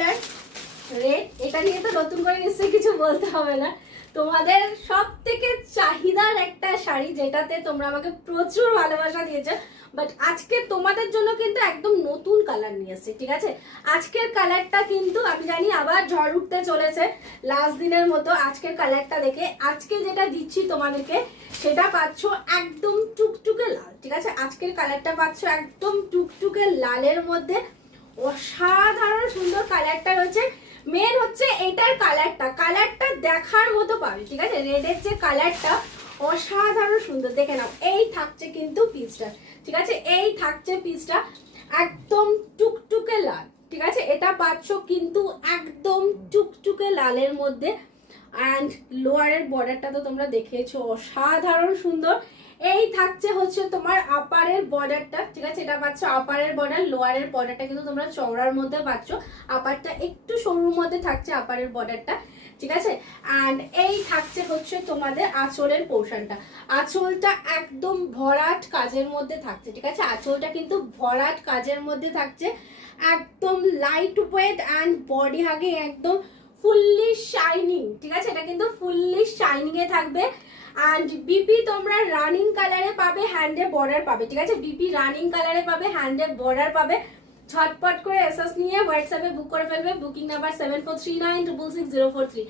Colour red, এটা নিয়ে তো নতুন করে নিশ্চয়ই কিছু বলতে হবে না। তোমাদের সব থেকে চাহিদার একটা শাড়ি, যেটাতে তোমরা আমাকে প্রচুর ভালোবাসা দিয়েছো, বাট আজকে তোমাদের জন্য কিন্তু একদম নতুন কালার নিয়ে এসেছি, ঠিক আছে? আজকের কালারটা কিন্তু আমি জানি আবার ঝড় উঠতে চলেছে লাস্ট দিনের মতো আজকের কালারটা দেখে। আজকে যেটা দিচ্ছি তোমাদেরকে সেটা পাচ্ছ একদম টুকটুকে লাল, ঠিক আছে? আজকের কালারটা পাচ্ছ একদম টুকটুকে লালের মধ্যে, অসাধারণ সুন্দর কালারটা রয়েছে। মেন হচ্ছে এটার কালারটা দেখার মতো পাবে, ঠিক আছে? রেডের যে কালারটা অসাধারণ সুন্দর, দেখে নাও। এই থাকছে কিন্তু পিসটা, ঠিক আছে? এই থাকছে পিসটা একদম টুকটুকে লাল, ঠিক আছে? এটা পাচ্ছ কিন্তু একদম টুকটুকে লালের মধ্যে। অ্যান্ড লোয়ারের বর্ডারটা তো তোমরা দেখেছো, অসাধারণ সুন্দর। এই থাকছে হচ্ছে তোমার আপারের বর্ডারটা, ঠিক আছে? এটা পাচ্ছ আপারের বর্ডার, লোয়ারের বর্ডারটা কিন্তু তোমরা চওড়ার মধ্যে পাচ্ছ, আপারটা একটু সরুর মধ্যে থাকছে আপারের বর্ডারটা, ঠিক আছে? অ্যান্ড এই থাকছে হচ্ছে তোমাদের আঁচলের পোর্শনটা, আঁচলটা একদম ভরাট কাজের মধ্যে থাকছে, ঠিক আছে? আঁচলটা কিন্তু ভরাট কাজের মধ্যে থাকছে, একদম light weight and body hugging, একদম ফুললি শাইনিং, ঠিক আছে? এটা কিন্তু ফুললি শাইনিং এ থাকবে। অ্যান্ড বিপি তোমরা রানিং কালারে পাবে, হ্যান্ডে বর্ডার পাবে, ঠিক আছে? বিপি রানিং কালারে পাবে, হ্যান্ডে বর্ডার পাবে। ঝটপট করে এসএস নিয়ে হোয়াটসঅ্যাপে বুক করে ফেলবে, বুকিং নাম্বার 7439666043।